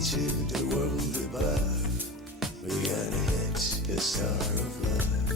into the world above. We're gonna hit the star of love.